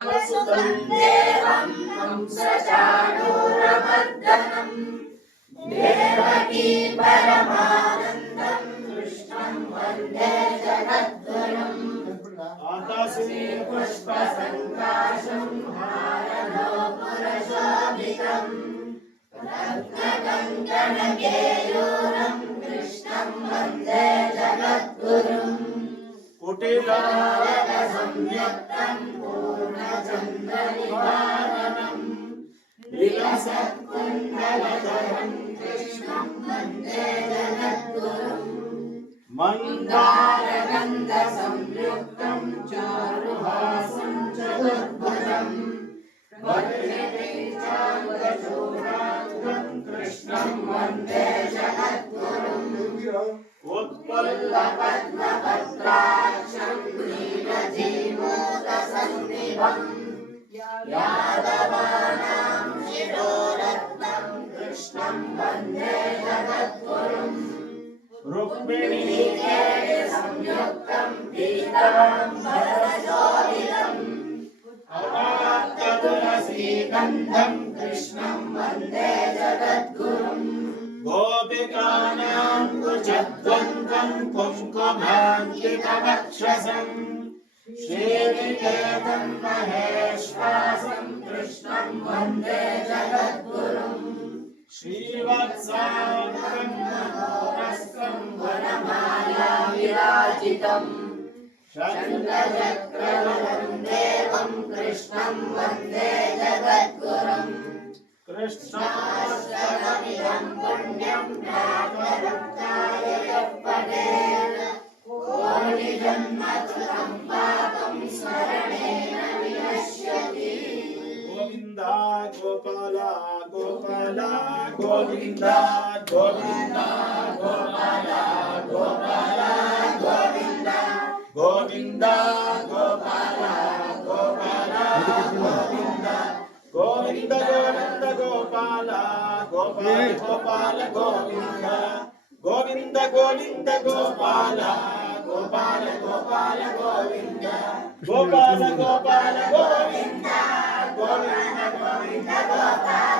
वसुतं देवं कंसचाणूरमर्दनं देवकी परमानन्दं कृष्णं वन्दे जगद्गुरुम् आकाशे पुष्पसङ्काशं हारनूपुरशोभितं रत्नकङ्कणकेयूरं कृष्णं वन्दे जगद्गुरुम् कुटिलालकसंयुक्तं पूर्णचन्द्रनिवारणं विलसत्कुण्डलधरं कृष्णं वन्दे जगद्गुरुम् मन्दारगन्धसंयुक्तं चारुहासं चतुर्भुजं वक्रतुण्डचूडाङ्गं कृष्णं वन्दे जगद्गुरुम् उत्पल्लपद्मपत्राक्षं नीलजीमूतसन्निभं यादवानां शिरोरत्नं कृष्णं वन्दे जगद्गुरुम् रुक्मिणीकेशसंयुक्तं पीताम्बरशोभितम् अवाप्ततुलसीगन्धं कृष्णं वन्दे जगद्गुरुम् गोपिकानां कुचद्वन्द्वं कुङ्कुमाङ्कितवक्षसं श्रीनिकेतं महेश्वासं कृष्णं वन्दे जगद्गुरुम् श्रीवत्साङ्गं मनोरस्कं वनमाला विराजितं शङ्खचक्रधरं देवं कृष्णं वन्दे जगद्गुरुम् कृष्णाष्टकमिदं पुण्यं प्रातरुक्ताय यः पठेत् कोटिजन्मकृतं पापं स्मरणेन विनश्यति गोविन्द गोपाल गोपाल गोविन्द गोविन्द गोपाल गोपाल गोविन्द गोविन्द गोपाल गोपाल गोविन्द गोविन्द गोविन्द गोपाल गोपाल गोपाल गोविन्द गोविन्द गोविन्द गोपाल गोपाल गोपाल गोविन्द गोपाल गोपाल गोविन्द गोविन्द गोविन्द गोपाल